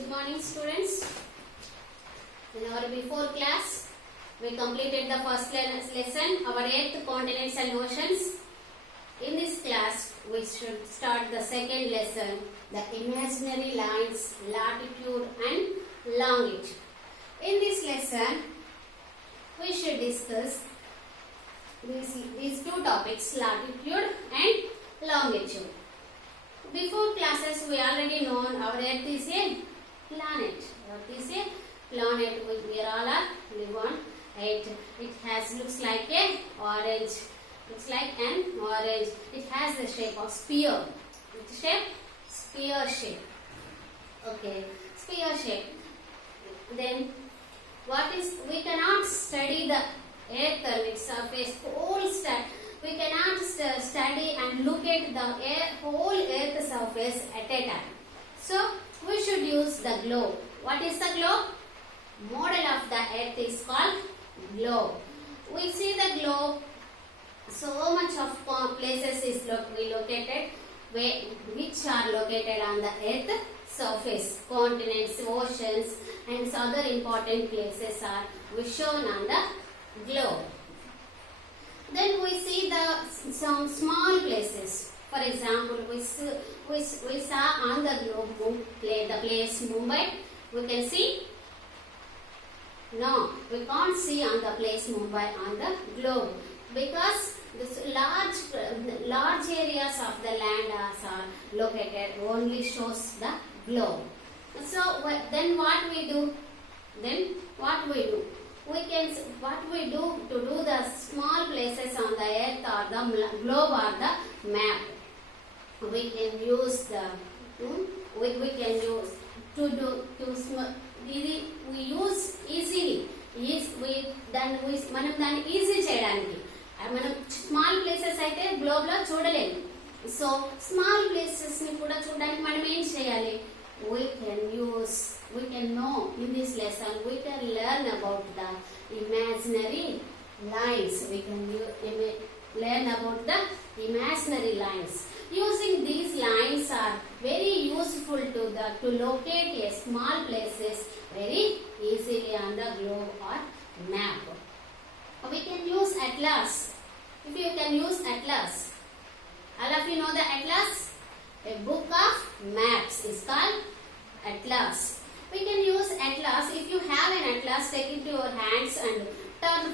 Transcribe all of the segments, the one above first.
Good morning, students. In our before class, we completed the first lesson, our eighth continents and oceans. In this class, we should start the second lesson, the imaginary lines, latitude and longitude. In this lesson, we should discuss these two topics, latitude and longitude. Before classes, we already know our Earth is a planet. Earth is a planet. We all live on it. It has looks like a orange. Looks like an orange. It has the shape of spear. Which shape? Spear shape. Okay, spear shape. Then what is? We cannot study the Earth and its surface whole stat. We cannot study and look at the whole Earth surface at a time. So, we should use the globe. What is the globe? Model of the Earth is called globe. We see the globe, so much of places is located which are located on the Earth surface. Continents, oceans and other important places are shown on the globe. Then we see some small places. For example, we saw on the globe the place Mumbai. We can see? No, we can't see on the place Mumbai on the globe because this large areas of the land are located only shows the globe. So then what we do? What we do to do the small places on the earth or the globe or the map. We can use we can use we use easily. మనం దాన్ని easy చేయడానికి మనం small places అయితే globe లో చూడలేము. So small places ని కూడా చూడడానికి మనం ఏం చేయాలి? We can know in this lesson, we can learn about the imaginary lines. We can learn about the imaginary lines. Using these lines are very useful to locate a small places very easily on the globe or map. We can use atlas. If you can use atlas, all of you know the atlas? A book of maps is called atlas. We can use atlas. If you have an atlas, take it to your hands and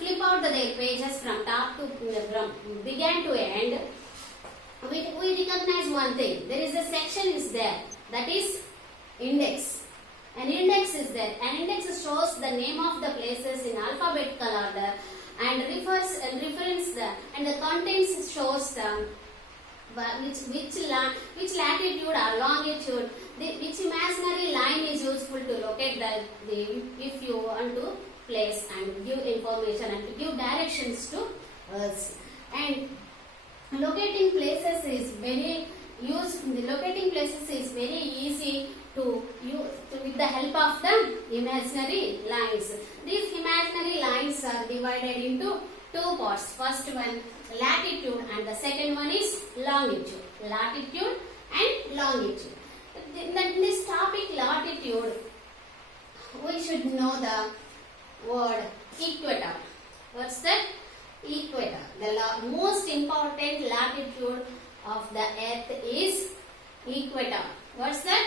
flip out their pages from top to from beginning to end. We recognize one thing. There is a section is there, that is index. An index is there. An index shows the name of the places in alphabetical order and reference and the contents shows the which latitude or longitude, which imaginary line is useful to locate if you want to place and give information and to give directions to us. And locating places is very easy with the help of the imaginary lines. These imaginary lines are divided into two parts. First one latitude and the second one is longitude. Latitude and longitude. In this topic latitude, we should know the word equator. What's that? Equator. The most important latitude of the earth is equator. What's that?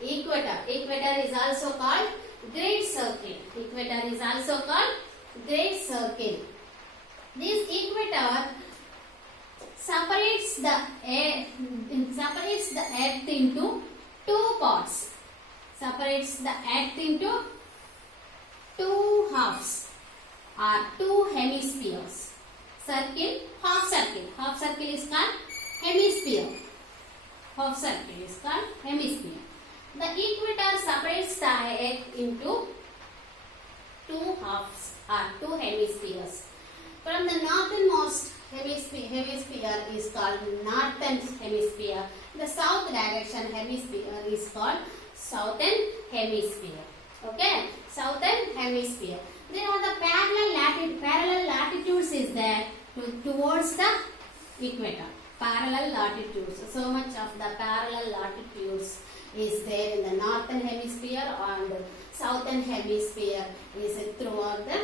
Equator. Equator is also called great circle. Equator is also called great circle. This equator separates the earth into two parts. Separates the earth into two halves or two hemispheres. Circle, half circle. Half circle is called hemisphere. Half circle is called hemisphere. The equator separates the earth into two halves or two hemispheres. From the northernmost hemisphere is called northern hemisphere. The south direction hemisphere is called southern hemisphere. Okay, southern hemisphere. There are the parallel latitudes is there towards the equator. parallel latitudes. So much of the parallel latitudes is there in the northern hemisphere and southern hemisphere is throughout the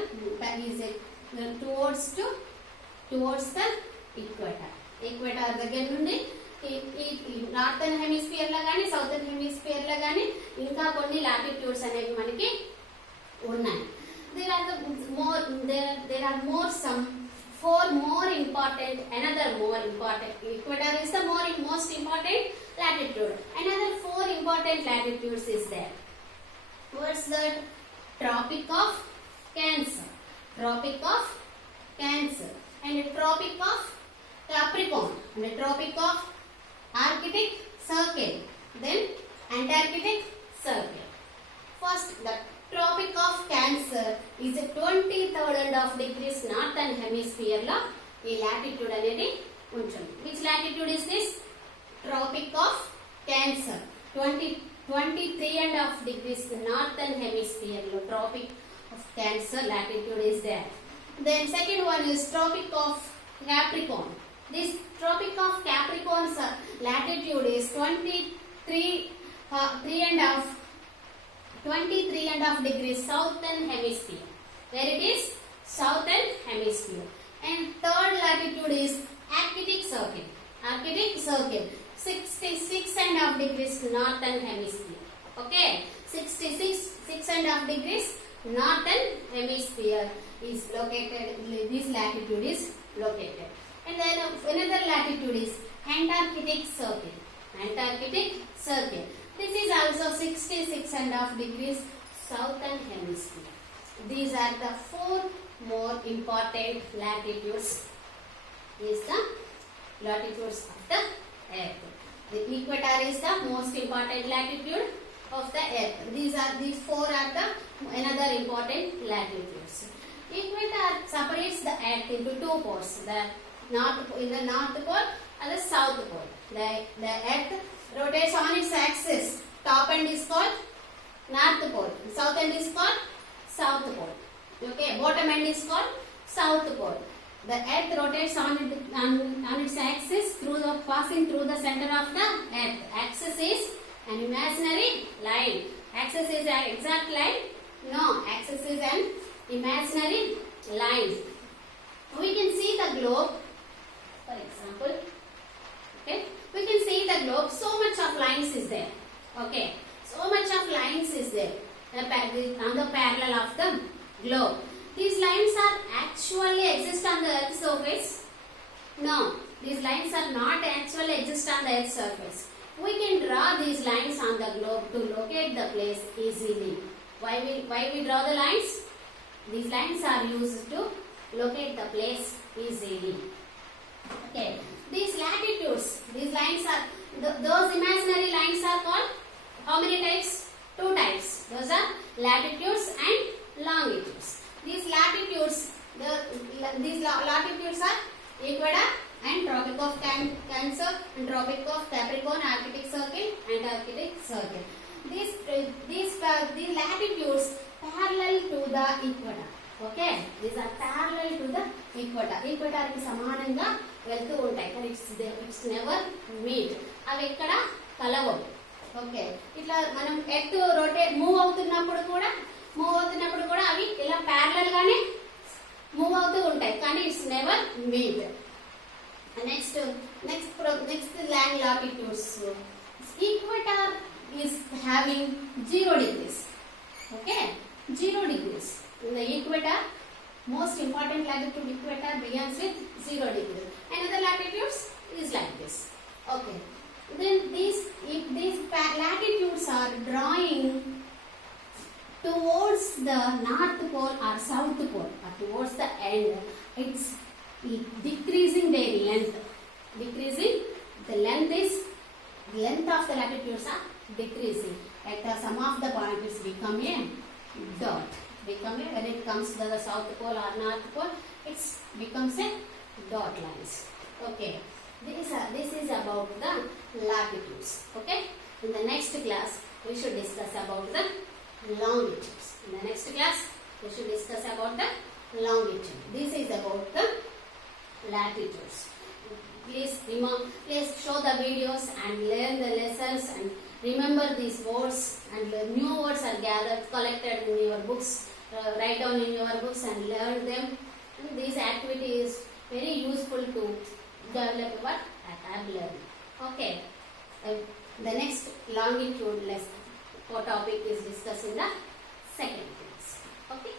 towards the equator. Equator దగ్గర నుండి ఈ northern hemisphere లో గానీ southern hemisphere లో గానీ ఇంకా కొన్ని latitudes అనేవి మనకి ఉన్నాయి. There are more some four more important, another more important. Equator is the most important latitude. Another four important latitudes is there. What's that? Tropic of Cancer, Tropic of Cancer, and Tropic of Capricorn, and the Tropic of Arctic Circle, then Antarctic Circle. First, the Tropic of Cancer is a 23rd and of degrees northern hemisphere లో ఈ latitude అనేది ఉంటుంది. Which latitude is this? Tropic of Cancer, 23 and of degrees northern hemisphere లో Tropic of Cancer latitude is there. Then second one is Tropic of Capricorn. This Tropic of Capricorn's latitude is 23 and half degrees southern hemisphere. Where it is? Southern hemisphere. And third latitude is Arctic Circle. Arctic Circle, 66 and half degrees northern hemisphere. Okay, 6 and half degrees northern hemisphere is located. This latitude is located. And then another latitude is Antarctic Circle. Antarctic Circle. This is also 66 and half degrees southern hemisphere. These are the four more important latitudes. Is the latitudes of the Earth. The equator is the most important latitude of the Earth. These four are the another important latitudes. Equator separates the Earth into two poles. In the north pole and the south pole. The Earth rotates on its axis. Top end is called north pole. South end is called south pole. Okay. Bottom end is called south pole. The Earth rotates on its axis passing through the center of the Earth. Axis is an imaginary line. Axis is an exact line? No. Axis is an imaginary line. We can see the globe. For example, okay, we can see the globe. So much of lines is there. Okay, so much of lines is there on the parallel of the globe. These lines are actually exist on the Earth's surface. No, these lines are not actually exist on the Earth's surface. We can draw these lines on the globe to locate the place easily. Why we draw the lines? These lines are used to locate the place easily. Okay, these latitudes, these lines are, those imaginary lines are called how many types? Two types. Those are latitudes and longitudes. These latitudes are equator and Tropic of Cancer and Tropic of Capricorn, Arctic Circle, Antarctic Circle. These latitudes parallel to the equator. Okay, these are parallel to the equator. Equator ki samananga వెళ్తూ ఉంటాయి కానీ it's never meet. అవి ఇక్కడ కలవవు. Okay, ఇట్లా మనం earth move అవుతున్నప్పుడు కూడా అవి ఇలా ప్యారలల్ గానే మూవ్ అవుతూ ఉంటాయి కానీ it's never meet. Next land latitudes. Equator is having 0 degrees. Okay, 0 degrees. In the equator, most important latitude equator begins with 0 degrees. Another latitudes is like this. Okay. Then these latitudes are drawing towards the north pole or south pole or towards the end. It's decreasing their length. Decreasing the length of the latitudes are decreasing. At some of the points it's become a dot. When it comes to the south pole or north pole, it becomes a dot lines. Okay, this is about the latitudes. Okay, in the next class we should discuss about the longitudes. In the next class we should discuss about the longitude. This is about the latitudes. please show the videos and learn the lessons and remember these words, and new words are gathered, collected in your books. Write down in your books and learn them. And this activity is very useful to develop what vocabulary. Okay. The next longitude lesson topic is discussed in the second class. Okay.